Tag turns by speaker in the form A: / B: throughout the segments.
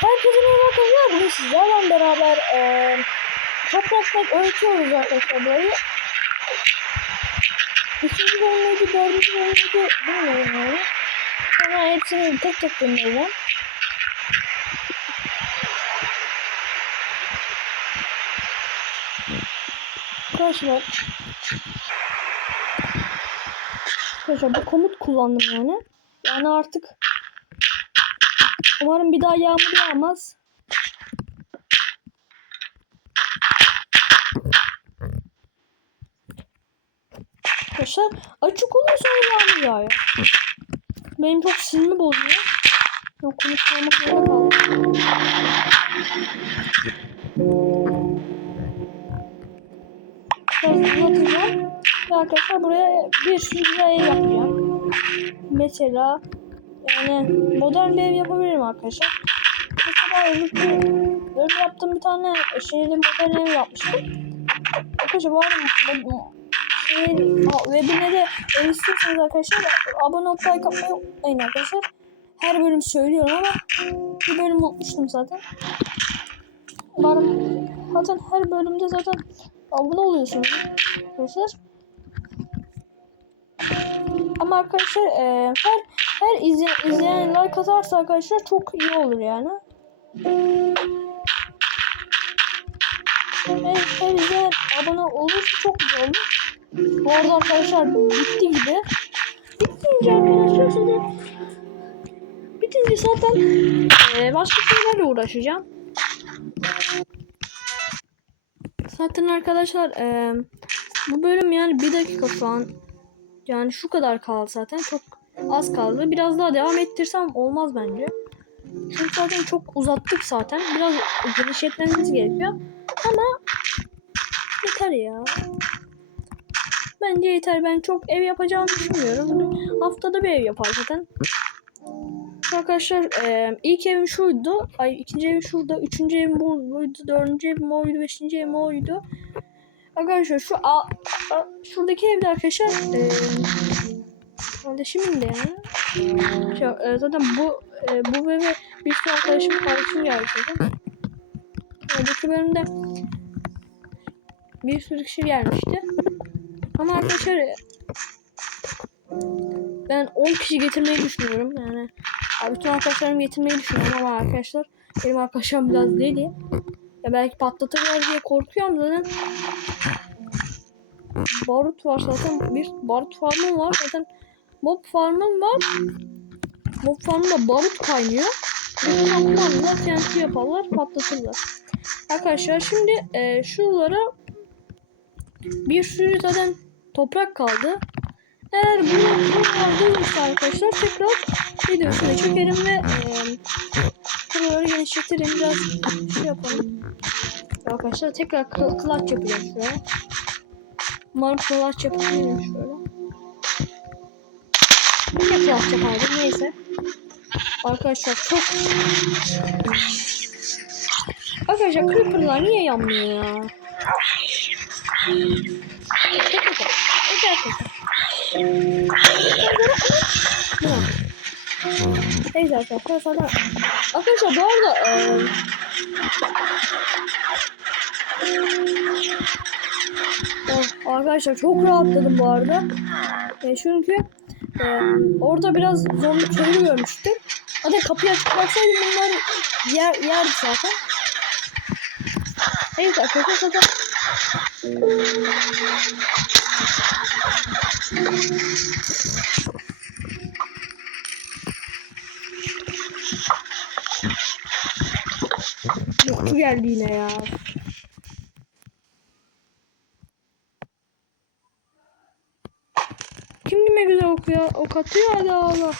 A: Herkese merhaba arkadaşlar. Bugün sizlerle beraber eee toprakla ölçüyoruz arkadaşlar burayı. Üçüncü bölümdeki, dördüncü bölümdeki bilmiyorum yani. Sonra hepsini tek tek göndereceğim. Arkadaşlar Arkadaşlar bu komut kullandım yani. Yani artık Umarım bir daha yağmur yağmaz. Arkadaşlar açık oluyor sonra yağmur yağıyor. Benim çok sinirimi bozuyor. Yok konuşmamak zorunda kaldım. Biraz arkadaşlar buraya bir sürü ev yapacağım. Mesela yani modern bir ev yapabilirim arkadaşlar. Mesela öbür böyle yaptığım bir tane şeyli modern ev yapmıştım. Arkadaşlar bu arada bu- şeyin a, webine de ev istiyorsanız arkadaşlar abone olup like atmayı unutmayın arkadaşlar. Her bölüm söylüyorum ama bir bölüm unutmuştum zaten. Umarım zaten her bölümde zaten abone oluyorsunuz arkadaşlar. Ama arkadaşlar e, her her izleyen, izleyen like atarsa arkadaşlar çok iyi olur yani. Her, her izleyen abone olursa çok güzel olur. Bu arada arkadaşlar bitti gibi. Bitince arkadaşlar zaten bitince zaten e, başka şeylerle uğraşacağım. Zaten arkadaşlar e, bu bölüm yani bir dakika şu an yani şu kadar kaldı zaten. Çok az kaldı. Biraz daha devam ettirsem olmaz bence. Çünkü zaten çok uzattık zaten. Biraz genişletmemiz gerekiyor. Ama yeter ya. Bence yeter. Ben çok ev yapacağımı düşünmüyorum. Haftada bir ev yapar zaten. Arkadaşlar e, ilk evim şuydu. Ay ikinci evim şurada. Üçüncü evim buydu. Dördüncü evim oydu. Beşinci evim oydu. Arkadaşlar şu a, a, şuradaki evde arkadaşlar e, kardeşimin de yani. Şey, e, zaten bu e, bu eve bir sürü arkadaşım kardeşim geldi zaten. Önceki bölümde bir sürü kişi gelmişti. Ama arkadaşlar e, ben 10 kişi getirmeyi düşünüyorum yani. Abi bütün arkadaşlarımı getirmeyi düşünüyorum ama arkadaşlar benim arkadaşlarım biraz deli. Ya belki patlatırlar diye korkuyorum zaten. Barut var zaten bir barut farmım var zaten mob farmım var. Mob farmında barut kaynıyor. Kaplanla TNT yaparlar patlatırlar. Arkadaşlar şimdi e, şuralara bir sürü zaten toprak kaldı. Eğer bu bunlar bulursa arkadaşlar tekrar videosunu çekerim ve e, buraları genişletirim biraz şey yapalım. Arkadaşlar tekrar kıl- kılaç yapacağım şuraya. Umarım kılaç yapabilirim şöyle. Yine kılaç yapardım neyse. Arkadaşlar çok... Arkadaşlar creeper'lar niye yanmıyor ya? Tek. Tek tek. Bırak. Neyse arkadaşlar. Arkadaşlar bu arada... E, Oh, arkadaşlar çok rahatladım bu arada. E, çünkü e, orada biraz zorluk çözümü görmüştüm. Hadi kapıyı açık bıraksaydım bunlar yer, yerdi zaten. Neyse arkadaşlar zaten Yoktu geldi yine ya. Kime güzel okuyor? Ok atıyor hadi Allah.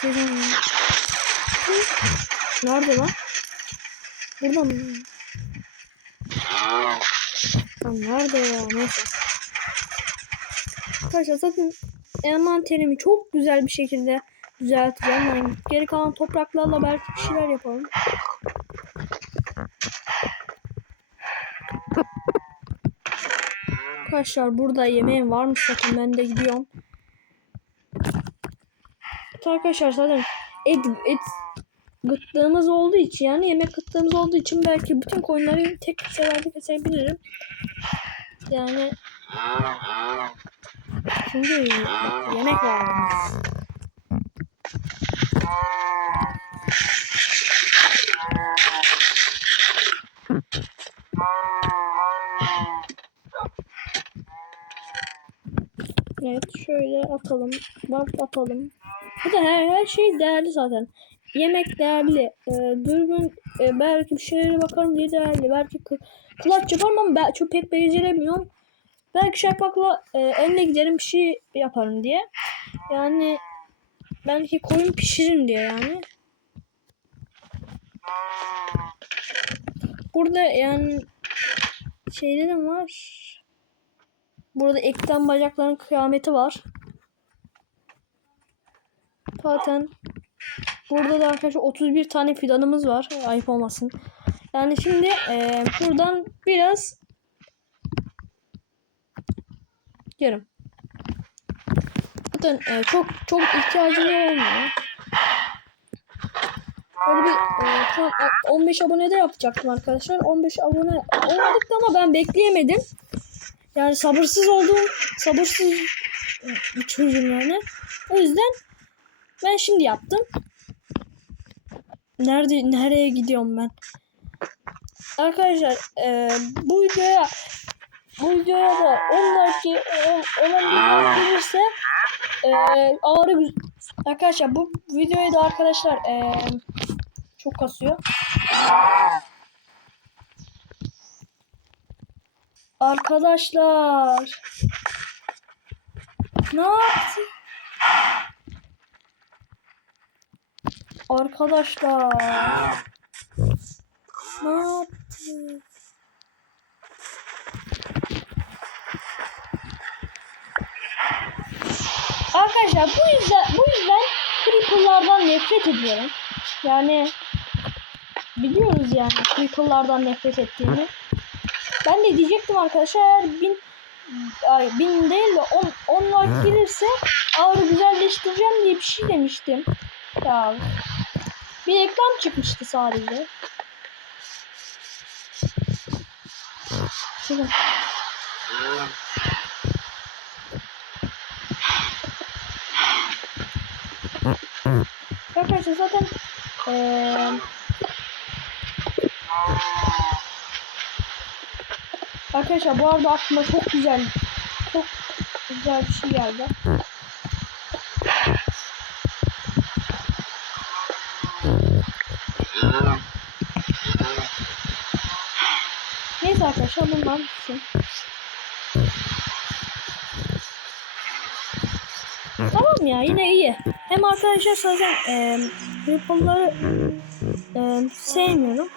A: Selam. Nerede lan? Burada mı? Lan nerede ya? Neyse. Arkadaşlar zaten envanterimi çok güzel bir şekilde düzelteceğim. Yani geri kalan topraklarla belki bir şeyler yapalım. Arkadaşlar burada yemeğim varmış zaten ben de gidiyorum. Arkadaşlar zaten et et gıttığımız olduğu için yani yemek gıttığımız olduğu için belki bütün koyunları tek seferde kesebilirim. Yani çünkü yemek var. Evet şöyle atalım. Bak atalım. Bu da her, her şey değerli zaten. Yemek değerli. E, dürbün e, belki bir şeylere bakarım diye değerli. Belki kulaç yaparım ama ben çok pek beceremiyorum. Belki şakmakla e, elle giderim bir şey yaparım diye. Yani belki koyun pişiririm diye yani. Burada yani şeylerim var. Burada ekten bacakların kıyameti var. Zaten burada da arkadaşlar 31 tane fidanımız var. Ayıp olmasın. Yani şimdi eee buradan biraz yarım. Zaten eee, çok çok ihtiyacım olmuyor. Böyle bir o- 15 abone de yapacaktım arkadaşlar. 15 abone olmadık ama ben bekleyemedim. Yani sabırsız oldum. Sabırsız bir çocuğum yani. O yüzden ben şimdi yaptım. Nerede nereye gidiyorum ben? Arkadaşlar eee, bu videoya bu videoya da 10 like o- olan bir like gelirse eee ağrı Arkadaşlar bu videoyu da arkadaşlar eee, çok kasıyor. Arkadaşlar. Ne yaptı? Arkadaşlar. Ne yaptı? Arkadaşlar bu yüzden bu yüzden creeper'lardan nefret ediyorum. Yani biliyoruz yani creeper'lardan nefret ettiğimi. Ben de diyecektim arkadaşlar eğer bin ay bin değil de 10 10 like gelirse ağrı güzelleştireceğim diye bir şey demiştim. Ya bir reklam çıkmıştı sadece. Şurada. Arkadaşlar zaten eee Arkadaşlar bu arada aklıma çok güzel çok güzel bir şey geldi. Arkadaşlar bundan bitsin. Tamam ya yine iyi. Hem arkadaşlar zaten e, Ripple'ları e, sevmiyorum.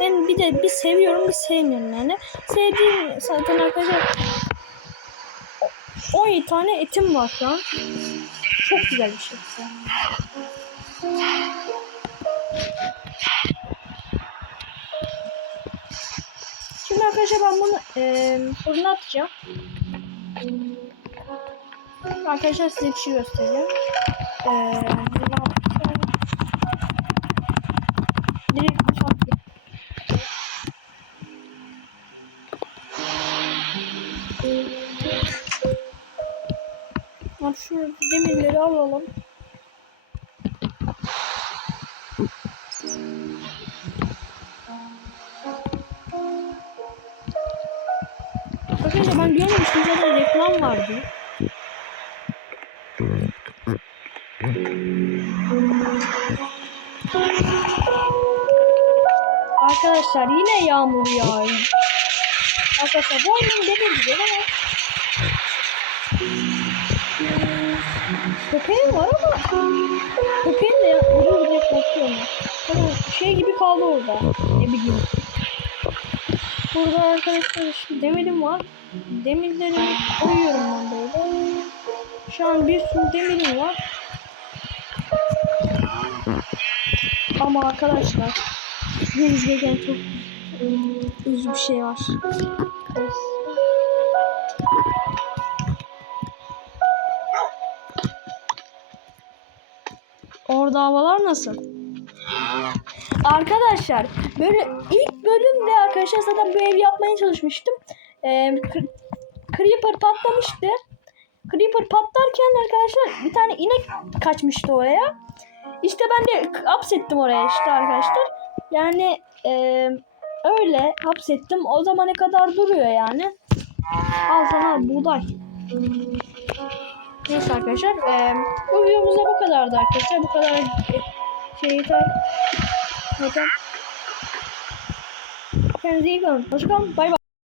A: Ben bir de bir seviyorum bir sevmiyorum yani. Sevdiğim zaten arkadaşlar 17 tane etim var şu an. Çok güzel bir şey. Arkadaşlar ben bunu e, fırına atacağım. Arkadaşlar size bir şey göstereceğim. E. Hadi şu demirleri alalım. Arkadaşlar ben şurada da reklam vardı. Arkadaşlar yine yağmur yağıyor. Arkadaşlar bu oyunun demir güzel ama Köpeğim var ama köpeğim de ya oraya direkt bakıyorum. Hani şey gibi kaldı orada. Ne bileyim. Burada arkadaşlar demirim var. Demirleri koyuyorum ben böyle. Şu an bir sürü demirim var. Ama arkadaşlar deniz gereken çok üzücü bir şey var. Orada havalar nasıl? Arkadaşlar böyle ilk bölümde arkadaşlar zaten bu ev yapmaya çalışmıştım. Ee, Cre- Creeper patlamıştı. Creeper patlarken arkadaşlar bir tane inek kaçmıştı oraya. İşte ben de hapsettim oraya işte arkadaşlar. Yani e, öyle hapsettim. O zamana kadar duruyor yani. Al sana buğday. Neyse arkadaşlar. E, bu videomuzda bu kadardı arkadaşlar. Bu kadar e, şey yeter. Zaten. Kendinize iyi bakın. Hoşçakalın. Bay bay.